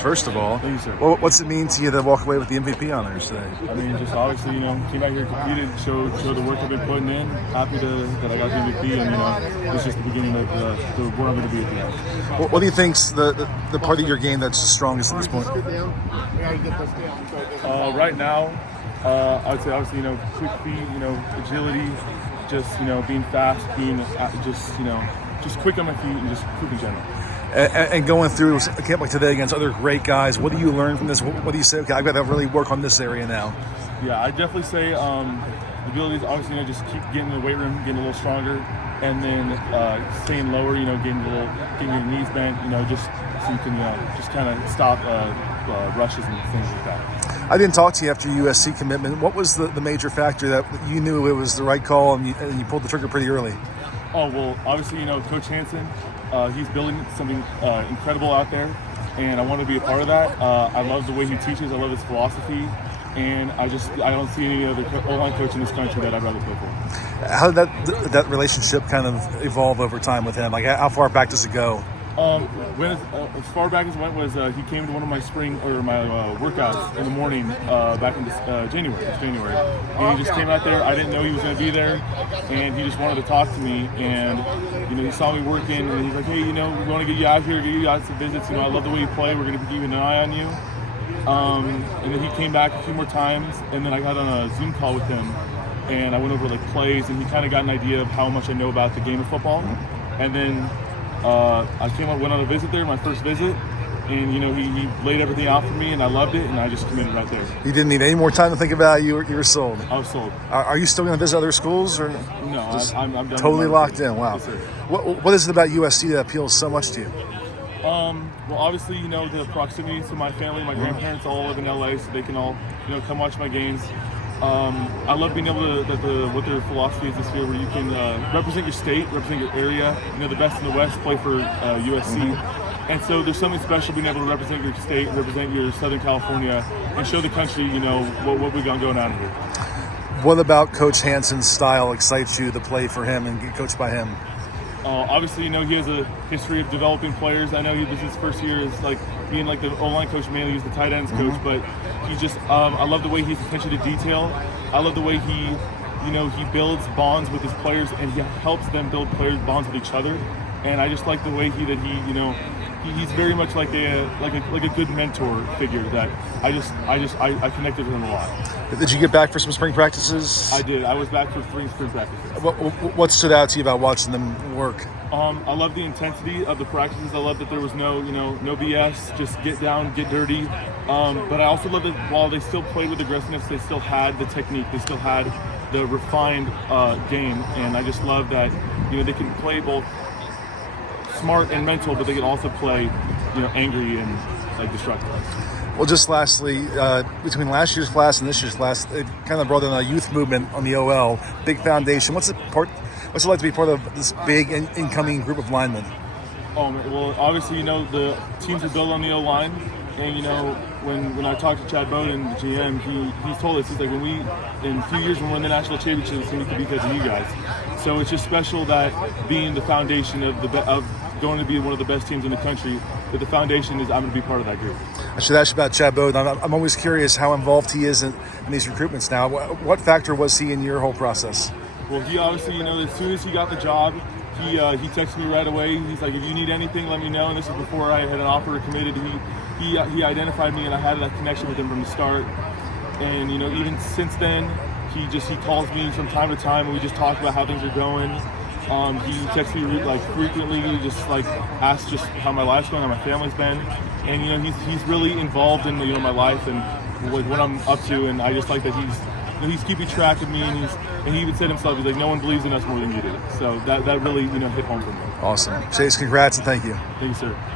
First of all, Thank you, sir. what's it mean to you to walk away with the MVP honors today? I mean, just obviously, came out here, competed, showed the work I've been putting in. Happy that I got the MVP, and it's just the beginning of the where I'm going to be at the end. What do you think's the part of your game that's the strongest at this point? Right now, I would say obviously, quick feet, agility, just being fast, being just quick on my feet, and just quick in general. And going through a camp like today against other great guys, what do you learn from this? What do you say, okay, I've got to really work on this area now? Yeah, I definitely say the ability is obviously, just keep getting in the weight room, getting a little stronger, and then staying lower, getting your knees bent, just so you can just kind of stop rushes and things like that. I didn't talk to you after your USC commitment. What was the major factor that you knew it was the right call and you pulled the trigger pretty early? Oh, well, obviously, Coach Hansen, he's building something incredible out there, and I want to be a part of that. I love the way he teaches. I love his philosophy, and I don't see any other O-line coach in this country that I'd rather play for. How did that relationship kind of evolve over time with him? Like, how far back does it go? As far back as it went was he came to one of my workouts in the morning back in January. And he just came out there. I didn't know he was going to be there, and he just wanted to talk to me. And he saw me working, and he's like, "Hey, we want to get you out here, get you out some visits. I love the way you play. We're going to be keeping an eye on you." And then he came back a few more times, and then I got on a Zoom call with him, and I went over plays, and he kind of got an idea of how much I know about the game of football. And then I went on a visit there, my first visit, and he laid everything out for me, and I loved it, and I just committed right there. You didn't need any more time to think about it. You were sold. I was sold. Are you still going to visit other schools, or no? I'm done. Totally locked in. Wow. Yes, sir. What is it about USC that appeals so much to you? Well, obviously, the proximity to my family. My grandparents all live in LA, so they can all come watch my games. I love being able to, what their philosophy is this year, where you can represent your state, represent your area. The best in the West play for USC. And so there's something special being able to represent your state, represent your Southern California, and show the country, what we got going on here. What about Coach Hansen's style excites you to play for him and get coached by him? Obviously, he has a history of developing players. I know this is his first year as being the O-line coach, mainly he's the tight ends coach, but he just I love the way he's attention to detail. I love the way he builds bonds with his players, and he helps them build bonds with each other. And I just like the way he's very much like a good mentor figure that I connected with him a lot. Did you get back for some spring practices? I did. I was back for 3 spring practices. What stood out to you about watching them work? I love the intensity of the practices. I love that there was no BS. Just get down, get dirty. But I also love that while they still played with aggressiveness, they still had the technique. They still had the refined game. And I just love that they can play both smart and mental, but they can also play angry and destructive. Well, just lastly, between last year's class and this year's class, it kind of brought in a youth movement on the OL, big foundation. What's it like to be part of this big incoming group of linemen? Well, obviously, the teams are built on the O-line, and when I talked to Chad Bowden, the GM, he's told us, he's like, in a few years when we're in the national championship, it's going to be because of you guys. So it's just special that being the foundation of going to be one of the best teams in the country, that the foundation is I'm going to be part of that group. I should ask you about Chad Bowden. I'm always curious how involved he is in these recruitments now. What factor was he in your whole process? Well, he obviously, as soon as he got the job, he texted me right away. He's like, if you need anything, let me know. And this is before I had an offer committed. He identified me, and I had that connection with him from the start. And even since then, he calls me from time to time, and we just talk about how things are going. He texts me frequently. He just asks just how my life's going, how my family's been, and he's really involved in my life and what I'm up to. And I just like that he's keeping track of me, and he even said himself, he's like, no one believes in us more than you do. So that really hit home for me. Awesome, Chase. Congrats and thank you. Thank you, sir.